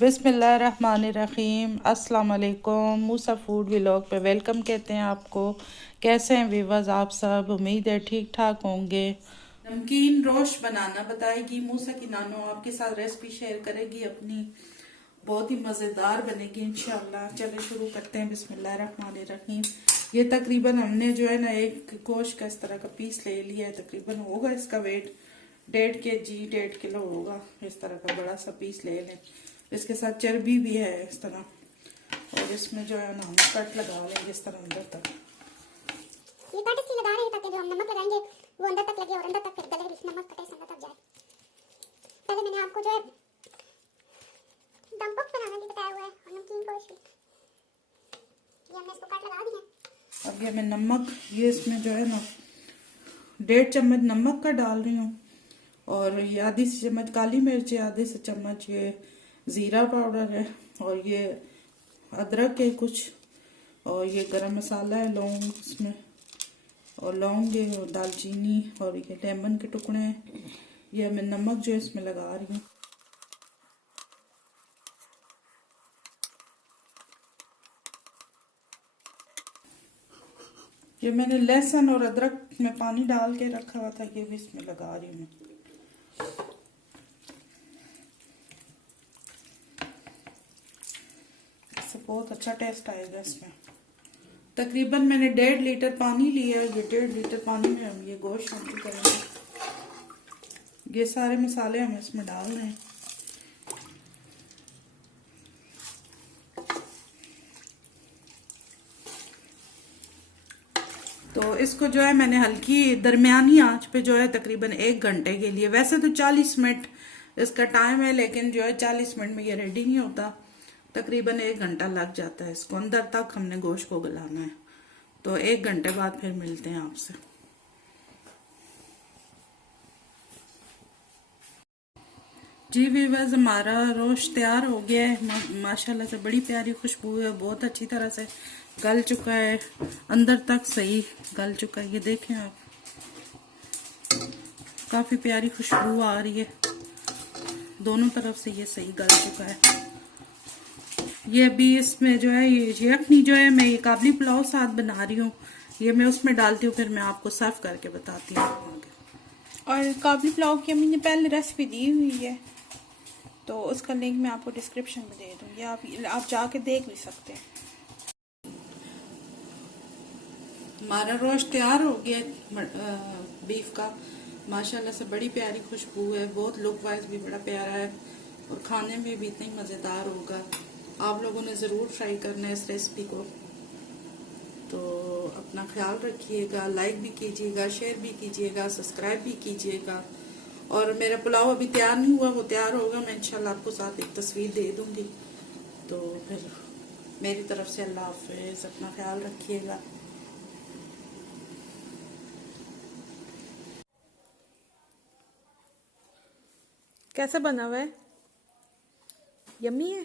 बिस्मिल्लाहिर्रहमानिर्रहीम। अस्सलाम वालेकुम। मूसा फूड व्लॉग पे वेलकम कहते हैं आपको। कैसे हैं व्यूअर्स आप सब? उम्मीद है ठीक ठाक होंगे। नमकीन रोस्ट बनाना बताएगी मूसा की नानो, आपके साथ रेसिपी शेयर करेगी अपनी, बहुत ही मज़ेदार बनेगी इंशाल्लाह। चले शुरू करते हैं। बिस्मिल्लाहिर्रहमानिर्रहीम। ये तकरीबन हमने जो है ना एक गोश्त का इस तरह का पीस ले लिया है। तकरीबन होगा इसका वेट 1.5 होगा। इस तरह का बड़ा सा पीस ले लें। इसके साथ चर्बी भी है इस तरह, और इसमें जो है ना हम कट लगा लेंगे इस तरह अंदर तक। ये कट इसलिए लगा रहे हैं ताकि जो हम नमक लगाएंगे वो अंदर तक लगे और अंदर तक गले में नमक का टेस्ट अंदर तक जाए। पहले मैंने आपको जो है दम पक बनाना भी बताया हुआ है और नमकीन गोश्त भी। ये हमने इसको कट लगा दिया। अब ये मैं नमक, ये इसमें जो है ना 1.5 चम्मच नमक का डाल रही हूँ, और ये आधी सी चम्मच काली मिर्च है, आधे से चम्मच ये ज़ीरा पाउडर है, और ये अदरक है कुछ, और ये गरम मसाला है, लौंग इसमें, और लौंग है, और दालचीनी, और ये लेमन के टुकड़े हैं। ये मैं नमक जो है इसमें लगा रही हूँ। ये मैंने लहसुन और अदरक में पानी डाल के रखा हुआ था, ये भी इसमें लगा रही हूँ। इससे बहुत अच्छा टेस्ट आएगा इसमें। तकरीबन मैंने 1.5 लीटर पानी लिया है। ये 1.5 लीटर पानी में हम ये गोश्त शामिल करेंगे। ये सारे मसाले हम इसमें डाल रहे हैं। तो इसको जो है मैंने हल्की दरमियानी आंच पे जो है तकरीबन 1 घंटे के लिए, वैसे तो 40 मिनट इसका टाइम है, लेकिन जो है 40 मिनट में ये रेडी नहीं होता। तकरीबन 1 घंटा लग जाता है इसको, अंदर तक हमने गोश्त को गलाना है। तो 1 घंटे बाद फिर मिलते हैं आपसे। जी व्यूअर्स, हमारा रोस्ट तैयार हो गया है माशाल्लाह से। बड़ी प्यारी खुशबू है, बहुत अच्छी तरह से गल चुका है, अंदर तक सही गल चुका है। ये देखें आप, काफी प्यारी खुशबू आ रही है, दोनों तरफ से ये सही गल चुका है। ये अभी इसमें जो है ये यखनी जो है मैं ये काबली पुलाव साथ बना रही हूँ, ये मैं उसमें डालती हूँ, फिर मैं आपको सर्व करके बताती हूँ। और काबली पुलाव की अम्मी ने पहले रेसिपी दी हुई है, तो उसका लिंक मैं आपको डिस्क्रिप्शन में दे दूँगी, आप जाके देख भी सकते हैं। हमारा रोस्ट तैयार हो गया बीफ का, माशाल्लाह से बड़ी प्यारी खुशबू है, बहुत लुक वाइज भी बड़ा प्यारा है, और खाने में भी इतना ही मज़ेदार होगा। आप लोगों ने ज़रूर ट्राई करना है इस रेसिपी को। तो अपना ख्याल रखिएगा, लाइक भी कीजिएगा, शेयर भी कीजिएगा, सब्सक्राइब भी कीजिएगा। और मेरा पुलाव अभी तैयार नहीं हुआ, वो तैयार होगा, मैं इंशाल्लाह आपको साथ एक तस्वीर दे दूंगी। तो फिर मेरी तरफ से अल्लाह हाफिज़, अपना ख्याल रखिएगा। कैसा बना हुआ है? यम्मी है।